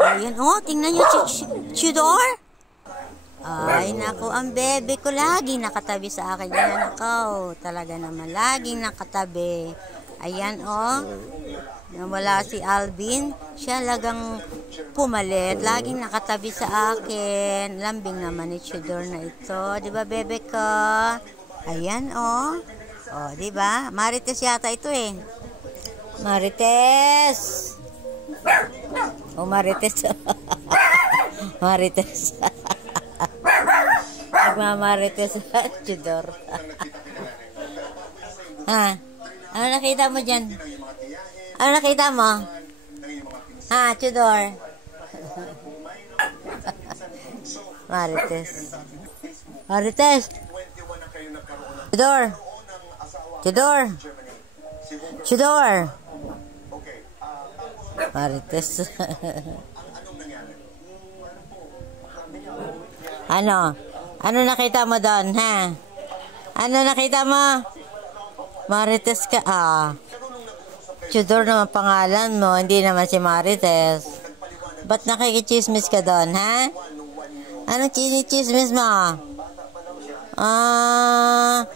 Ayan, oh, tingnan nyo si Chidor. Ay, naku, ang bebe ko lagi nakatabi sa akin. Yan, ako, talaga naman, laging nakatabi. Ayan, oh. Wala si Alvin. Siya lagang pumalit. Laging nakatabi sa akin. Lambing naman ni Chidor na ito. Diba, bebe ko? Ayan, oh. Oh, diba? Marites yata ito eh. Marites! Oh, Marites. Marites. Nagmamarites sa Chidor. Ha? Ano nakita mo dyan? Ano nakita mo? Ha, Chidor? Marites. Marites! Chidor! Chidor! Chidor! Marites. Ano? Ano nakita mo doon, ha? Ano nakita mo? Marites ka, ah. Chidor naman pangalan mo, hindi naman si Marites. Ba't nakikichismis ka doon, ha? Anong chinichismis mo? Ah...